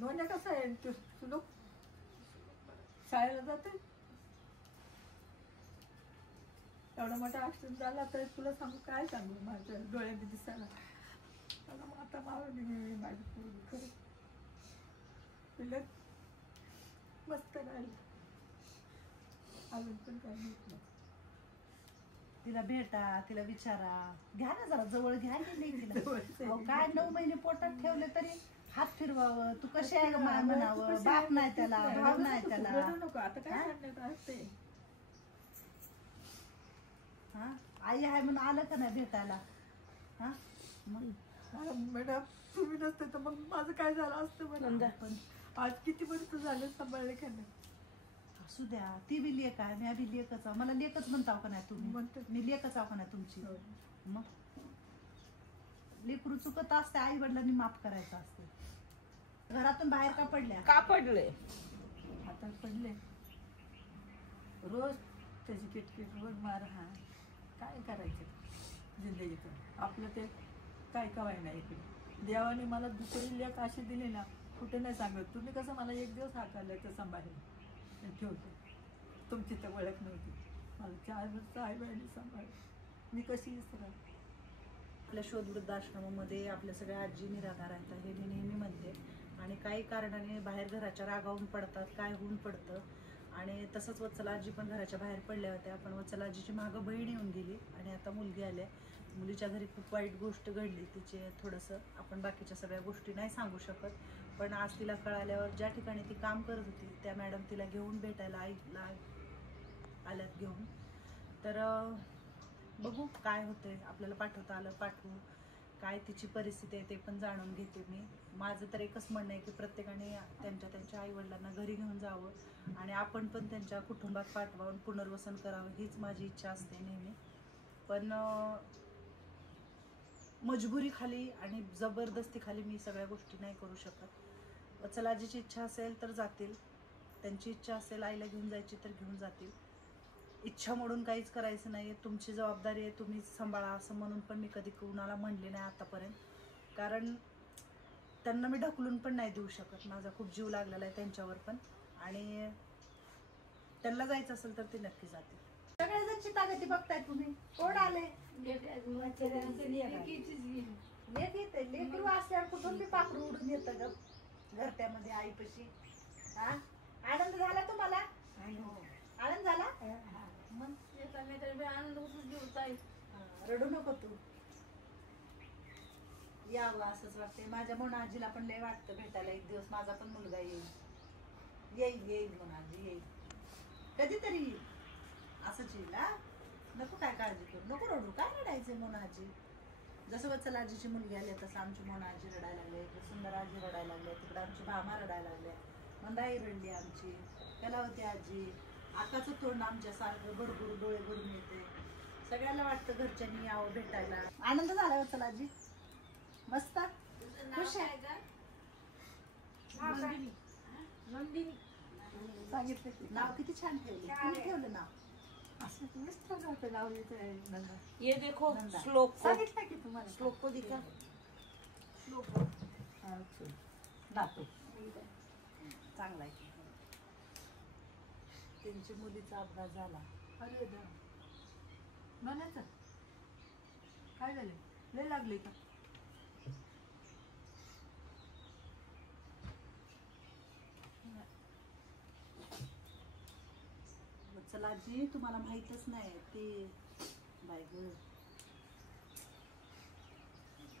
नोंद्या कसं आहे तू लोक शाळेला जाते एवढा मोठा ऍक्सिडेंट झाला तर तुला सांगू काय सांगू माझ्या डोळ्याने दिसायला आता मावली माझी पूर्वी खरं मस्त राहिलं अजून पण काय म्हटलं तिला भेटा तिला विचारा घ्या ना जरा जवळ घ्या तिला काय 9 महिने पोटात ठेवले तरी हात फिरवावं तू कशी आहे म्हणावं बाप नाही त्याला भाव नाही त्याला नको आता काय सांगण्यात असते हा आई आहे म्हणून आलं का नाही भेटायला हा मॅडम तुम्ही नसते तर मग माझं काय झालं असतं मला पण आज किती वर्ष झालं सांभाळले का नाही असू द्या ती बी लेक आहे मी बी लेकच आहो मला लेकच म्हणताव का नाही तुम्ही म्हणतो मी लेकच आहो का नाही तुमची मग लेकरू चुकत असते आई वडिलांनी माफ करायचं असते घरातून बाहेर का पडल्या का पडले आता पडले रोज त्याची किटकिट रोज मार हा काय करायचं जिंदगीतून आपलं ते काय कवाय नाही इकडे देवाने मला दुसरी लेख अशी दिली ना कुठे नाही सांगत तुम्ही कसं मला एक दिवस हाताळलं तर सांभाळेल ठेवते तुमची तर ओळख नव्हती मला 4 वर्ष आई बाईने सांभाळलं मी कशी विसरा आपल्या शोध वृद्धाश्रमामध्ये आपल्या सगळ्या आजी निराधार आहेत हे मी नेहमी म्हणते आणि काही कारणाने बाहेर घराच्या रागावून पडतात काय होऊन पडतं आणि तसंच वत्सलाजी पण घराच्या बाहेर पडल्या होत्या पण वत्सलाजीची मागं बहीण येऊन गेली आणि आता मुलगी आल्या मुलीच्या घरी खूप वाईट गोष्ट घडली तिचे थोडंसं आपण बाकीच्या सगळ्या गोष्टी नाही सांगू शकत पण आज तिला कळाल्यावर ज्या ठिकाणी ती काम करत होती त्या मॅडम तिला घेऊन भेटायला आईला आल्यात घेऊन तर बघू काय होतंय आपल्याला पाठवता आलं पाठवू काय तिची परिस्थिती आहे ते पण जाणून घेते मी माझं तर एकच म्हणणं आहे की प्रत्येकाने त्यांच्या आईवडिलांना घरी घेऊन जावं आणि आपण पण त्यांच्या कुटुंबात पाठवावून पुनर्वसन करावं हीच माझी इच्छा असते नेहमी पण मजबुरीखाली आणि जबरदस्तीखाली मी सगळ्या गोष्टी नाही करू शकत वत्सलाजीची इच्छा असेल तर जातील त्यांची इच्छा असेल आईला घेऊन जायची तर घेऊन जातील इच्छा म्हणून काहीच करायचं नाही तुमची जबाबदारी आहे तुम्ही सांभाळा असं म्हणून पण मी कधी कुणाला म्हणले नाही आतापर्यंत कारण त्यांना मी ढकलून पण नाही देऊ शकत माझा खूप जीव लागलेला आहे त्यांच्यावर पण आणि त्यांना जायचं असेल तर ते नक्की जातील सगळेजण चितागती बघताय तुम्ही कोण आले लेकरू असल्यावर कुठून मी पाखरू उडून येतं ग घरट्यामध्ये आईपाशी हा आनंद झाला तुम्हाला आनंद झाला मग आनंद रडू नको तू यावं असंच वाटतंय माझ्या मोनाजीला पण लय वाटतं भेटायला एक दिवस माझा पण मुलगा येईल मोनाजी येईल कधीतरी येईल असंच येईल हा नको काय काळजी करू नको रडू काय रडायचंय मोनाजी जसं वत्सलाजीची मुलगी आली तसं आमची मोनाजी रडायला लागले सुंदराजी रडायला लागले तिकडे आमची भामा रडायला लागल्या मंदाई रडली आमची कलावती आजी आकाचं तोंड आमच्यासारखं गडगुड डोळे भरून येते सगळ्याला वाटतं घरच्यांनी यावं भेटायला आनंद झाला वत्सलाजी मस्त खुश आहे सांगितलं नाव किती छान ठेवलं ठेवलं नाव असं तुम्हीच ठरवतं लावले ये देखो श्लोक को सांगितलं की तुम्हाला श्लोक को दिखा श्लोक दातो चांगला आहे त्यांची मुलीचा अपघात झाला अरे दा म्हणायचं काय झालं लय लागले का वत्सलाजी तुम्हाला माहीतच नाही ते बाय ग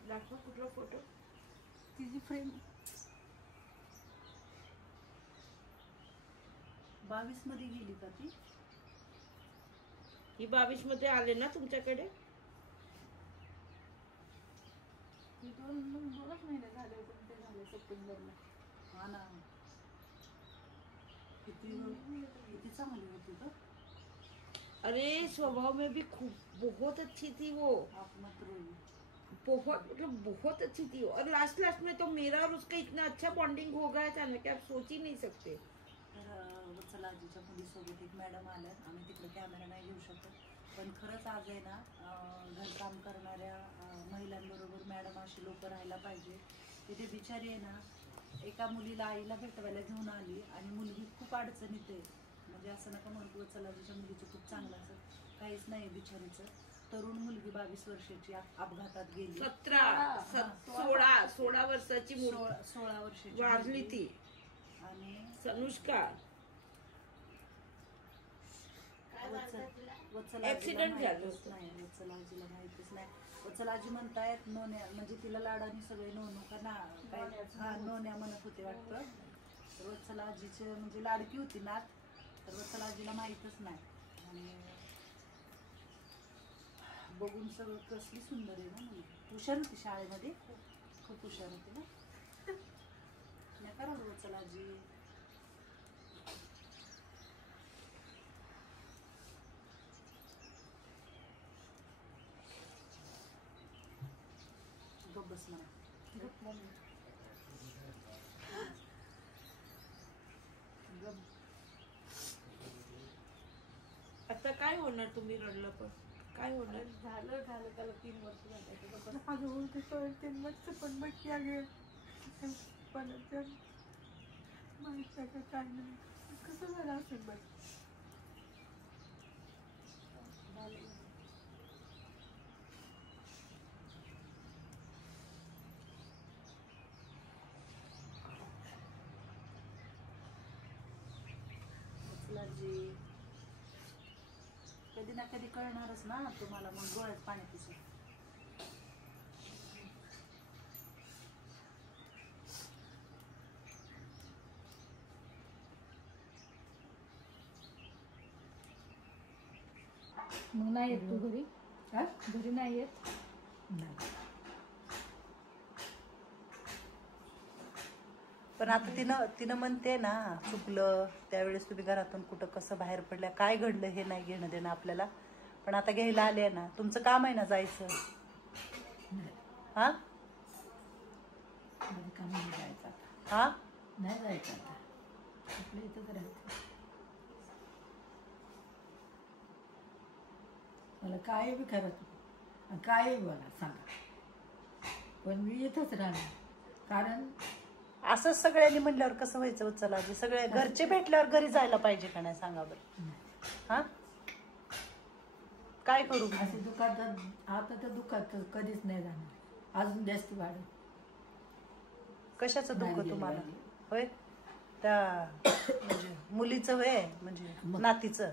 दाखवा कुठला फोटो तिची फ्रेम 22 मध्ये गेली का ती ही 22 मध्ये आले ना तुमच्याकडे 2-2 महिने झाले पण ते झाले सप्टेंबरला हा ना किती चांगली होती ग अरे स्वभाव में भी खूब बहुत अच्छी थी वो आप मत रोइए बहुत मतलब बहुत अच्छी थी और लास्ट में तो मेरा और उसका इतना अच्छा बॉन्डिंग हो गया था ना कि आप सोच ही नहीं सकते तर वत्सलाजीच्या मुलीसोबत एक मॅडम आल्या आम्ही तिकडे कॅमेरा नाही घेऊ शकत पण खरंच आज आहे ना घरकाम करणाऱ्या महिलांबरोबर मॅडम अशी लोक राहायला पाहिजे तिथे बिचारी आहे ना एका मुलीला आईला भेटवायला घेऊन आली आणि मुलगी खूप अडचणीत आहे. म्हणजे असं नका म्हणतो वत्सलाजीच्या मुलीचं खूप चांगलं असं काहीच नाही बिचारीचं. तरुण मुलगी 22 वर्षाची अपघातात गेली. 16 वर्षाची मुलगी 16 वर्षाची वारली मुलगी. ती आणि सनुष्का. Accident झालं होतं. नाही, वत्सलाजीला माहितीच नाही. वत्सलाजी म्हणतायत नोन्या, म्हणजे तिला लाडानी सगळे नोनू का ना काय हा नोन्या म्हणत होते वाटतं. तर वत्सलाजीचे म्हणजे लाडकी होती नात, तर वत्सलाजीला माहीतच नाही. आणि बघून सगळं कसली सुंदर आहे ना मुलगी. हुशार होती शाळेमध्ये, खूप हुशार होती ना. नाही करा वत्सलाजी. बस म्हणा. आता काय होणार तुम्ही रडलं पण काय होणार? झालं त्याला 3 वर्ष झाले. अजून ते 3 वर्ष पण मग क्या गे पण ते माहित आहे का काय नाही कसं झालं असेल बघ. वत्सलाजी कधी ना कधी कळणारच ना तुम्हाला, मग डोळ्यात पाणी पुसून. मग नाही येत तू घरी? हा घरी नाही येत. नाही पण आता तिनं म्हणते ना चुकलं त्यावेळेस तुम्ही घरातून कुठं कसं बाहेर पडल्या, काय घडलं हे नाही घेणं देणं आपल्याला. पण आता घ्यायला आले ना, तुमचं काम आहे ना जायचं. हा का नाही जायचं आता? हा नाही जायचं आता, आपल्या इथंच राहायचं. मला काय बी करत काय बघा सांगा, पण मी इथंच राहणार. कारण असंच सगळ्यांनी म्हणल्यावर कसं व्हायचं वत्सलाजी? सगळे घरचे भेटल्यावर घरी जायला पाहिजे का नाही सांगा बरं. हा काय करू? असे दुखात आता तर दुखात कधीच नाही जाणार, अजून जास्त वाढेल. कशाचं दुःख तुम्हाला होय? त्या म्हणजे मुलीचं होय, म्हणजे नातीचं?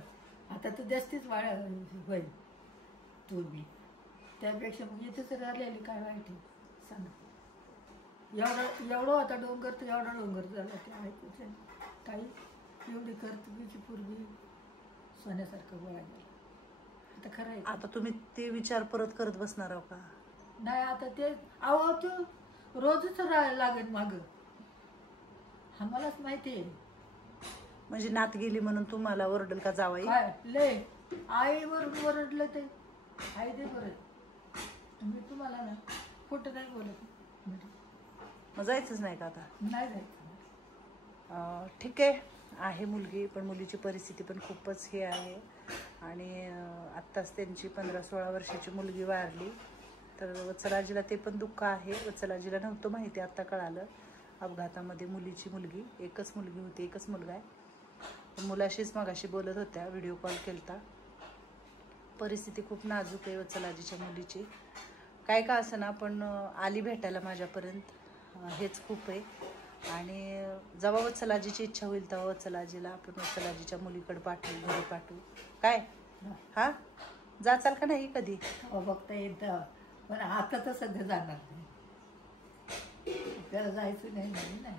आता तर जास्तीच होईल तू बी. त्यापेक्षा मग इथेच राहिलेली काय वाईट आहे सांगा. एवढं होता डोंगर तर एवढा डोंगर झाला ते ऐकूच आहे काही. एवढी कर्तबीची पूर्वी सोन्यासारखं गोळा गेला. आता खरं आहे. आता तुम्ही ते विचार परत करत बसणार आहो का? नाही आता ते अहो तू रोजच राहायला लागेल मागं, आम्हालाच माहिती आहे. म्हणजे नात गेली म्हणून तुम्हाला ओरडल का जावाई? काय लय आईवर ओरडलं ते आई दे परत. मी तुम्हाला ना खोटं नाही बोलत. मग जायचंच नाही का आता? नाही जायचं. ठीक आहे मुलगी, पण मुलीची परिस्थिती पण खूपच हे आहे. आणि आत्ताच त्यांची 15-16 वर्षाची मुलगी वारली. तर वत्सलाजीला ते पण दुःख आहे. वत्सलाजीला नव्हतं माहिती, आत्ता कळालं. अपघातामध्ये मुलीची मुलगी, एकच मुलगी होती, एकच मुलगा आहे. मुलाशीच मगाशी बोलत होत्या, व्हिडिओ कॉल केलता. परिस्थिती खूप नाजूक आहे वत्सलाजीच्या मुलीची. काय का असं ना, पण आली भेटायला माझ्यापर्यंत हेच खूप आहे. आणि जेव्हा वत्सलाजीची इच्छा होईल तेव्हा वत्सलाजीला आपण वत्सलाजीच्या मुलीकडे पाठवू, घरी पाठवू. काय हा जाचाल का नाही कधी? बघता येतं, पण आता तर सध्या जाणार नाही. त्याला जायचं नाही.